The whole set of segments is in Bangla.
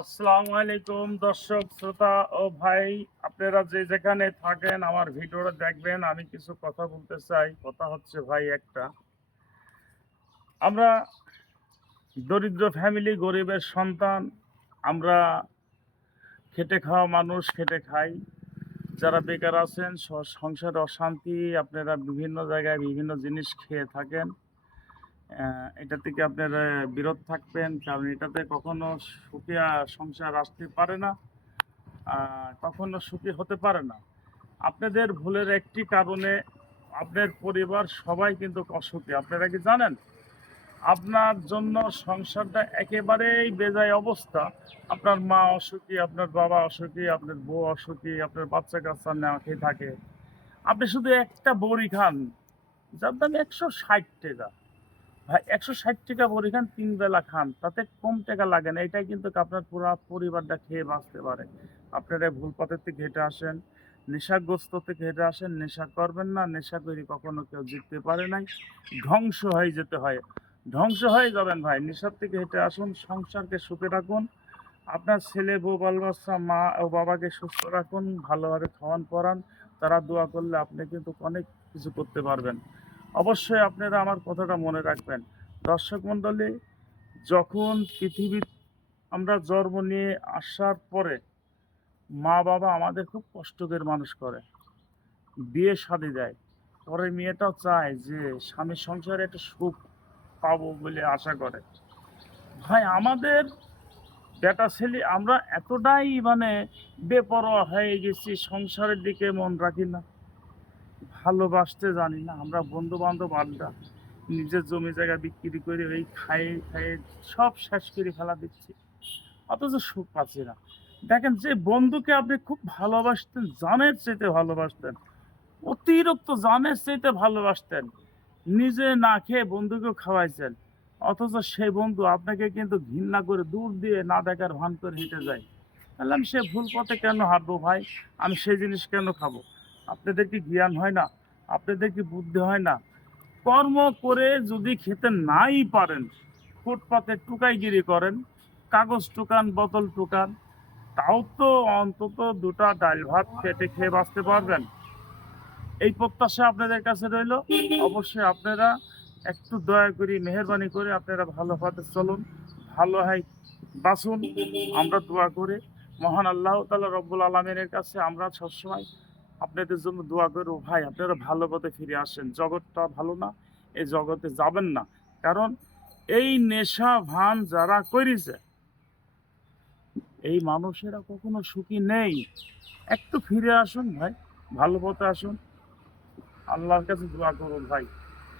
আসসালামু আলাইকুম দর্শক শ্রোতা ও ভাই, আপনারা যে যেখানে থাকেন আমার ভিডিওটা দেখবেন। আমি কিছু কথা বলতে চাই। কথা হচ্ছে ভাই একটা, আমরা দরিদ্র ফ্যামিলি, গরিবের সন্তান, আমরা খেটে খাওয়া মানুষ, খেটে খাই। যারা বেকার আছেন, সংসারে অশান্তি, আপনারা বিভিন্ন জায়গায় বিভিন্ন জিনিস খেয়ে থাকেন। এটা থেকে আপনারা বিরত থাকবেন, কারণ এটাতে কখনো সুখী সংসার আসতে পারে না, কখনো সুখী হতে পারে না। আপনাদের ভুলের একটি কারণে আপনার পরিবার সবাই কিন্তু অসুখী। আপনারা কি জানেন? আপনার জন্য সংসারটা একেবারেই বেজায় অবস্থা। আপনার মা অসুখী, আপনার বাবা অসুখী, আপনার বউ অসুখী, আপনার বাচ্চা কাচ্চা না খেয়ে থাকে। আপনি শুধু একটা বড়ি খান, যার দাম ১৬০ টাকা। ভাই, ১৬০ টাকা বড়ি খান, ৩ বেলা খান, তাতে কম টাকা লাগে না। এটাই কিন্তু আপনার পুরা পরিবারটা খেয়ে বাঁচতে পারে। আপনারা ভুল পথের থেকে হেঁটে আসেন, নেশাগ্রস্ত থেকে হেঁটে আসেন। নেশা করবেন না, নেশা করে কখনো কেউ জিততে পারে নাই, ধ্বংস হয়ে যেতে হয়, ধ্বংস হয়ে যাবেন। ভাই, নেশার থেকে হেঁটে আসুন, সংসারকে সুখে রাখুন, আপনার ছেলে বউ বাল বাচ্চা মা ও বাবাকে সুস্থ রাখুন, ভালোভাবে খাওয়ান পরান। তারা দোয়া করলে আপনি কিন্তু অনেক কিছু করতে পারবেন। অবশ্যই আপনারা আমার কথাটা মনে রাখবেন। দর্শক মণ্ডলী, যখন পৃথিবী আমরা জন্ম নিয়ে আসার পরে মা বাবা আমাদের খুব কষ্ট করে মানুষ করে, বিয়ে শাদী দেয়। পরে মেয়েটাও চায় যে স্বামীর সংসারে একটা সুখ পাবো বলে আশা করে। ভাই, আমাদের বেটা ছেলে আমরা এতটাই বেপরোয়া হয়ে গেছি, সংসারের দিকে মন রাখি না, ভালোবাসতে জানি না। আমরা বন্ধু বান্ধব আড্ডা, নিজের জমি জায়গা বিক্রি করে এই খায়ে খায়ে সব শেষ করে ফেলা দিচ্ছি, অথচ সুখ পাচ্ছি না। দেখেন, যে বন্ধুকে আপনি খুব ভালোবাসতেন, জানের চাইতে ভালোবাসতেন, অতিরিক্ত জানের চাইতে ভালোবাসতেন, নিজে না খেয়ে বন্ধুকেও খাওয়াইছেন, অথচ সেই বন্ধু আপনাকে কিন্তু ঘৃণা করে দূর দিয়ে না দেখার ভান করে হেঁটে যায়। তাহলে আমি সে ভুল পথে কেন হাঁটবো ভাই? আমি সেই জিনিস কেন খাবো? আপনাদের কি জ্ঞান হয় না? আপনাদের কি বুদ্ধি হয় না? কর্ম করে যদি খেতে নাই পারেন, ফুটপাতে টুকাইগিরি করেন, কাগজ টুকান, বোতল টুকান, তাও তো অন্তত দুটা ডাল ভাত পেটে খেয়ে বাঁচতে পারবেন। এই প্রত্যাশা আপনাদের কাছে রইল। অবশ্যই আপনারা একটু দয়া করে, মেহেরবানি করে আপনারা ভালো পথে চলুন, ভালো হয় বাঁচুন। আমরা দোয়া করি মহান আল্লাহ তাআলা রব্বুল আলামিনের কাছে, আমরা সবসময় আপনাদের জন্য দোয়া করব। ভাই, আপনারা ভালো পথে ফিরে আসেন। জগৎটা ভালো না, এই জগতে যাবেন না। কারণ এই নেশা ভান যারা করেছে, এই মানুষেরা কখনো সুখী নেই। একটু ফিরে আসুন ভাই, ভালো পথে আসুন। আল্লাহর কাছে দোয়া করুন ভাই,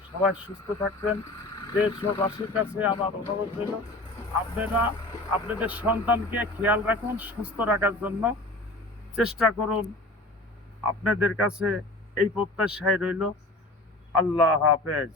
সবাই সুস্থ থাকবেন। দেশবাসীর কাছে আমার অনুরোধ রইল, আপনারা আপনাদের সন্তানকে খেয়াল রাখুন, সুস্থ রাখার জন্য চেষ্টা করুন। আপনাদের কাছে এই প্রত্যাশায় রইল। আল্লাহ হাফেজ।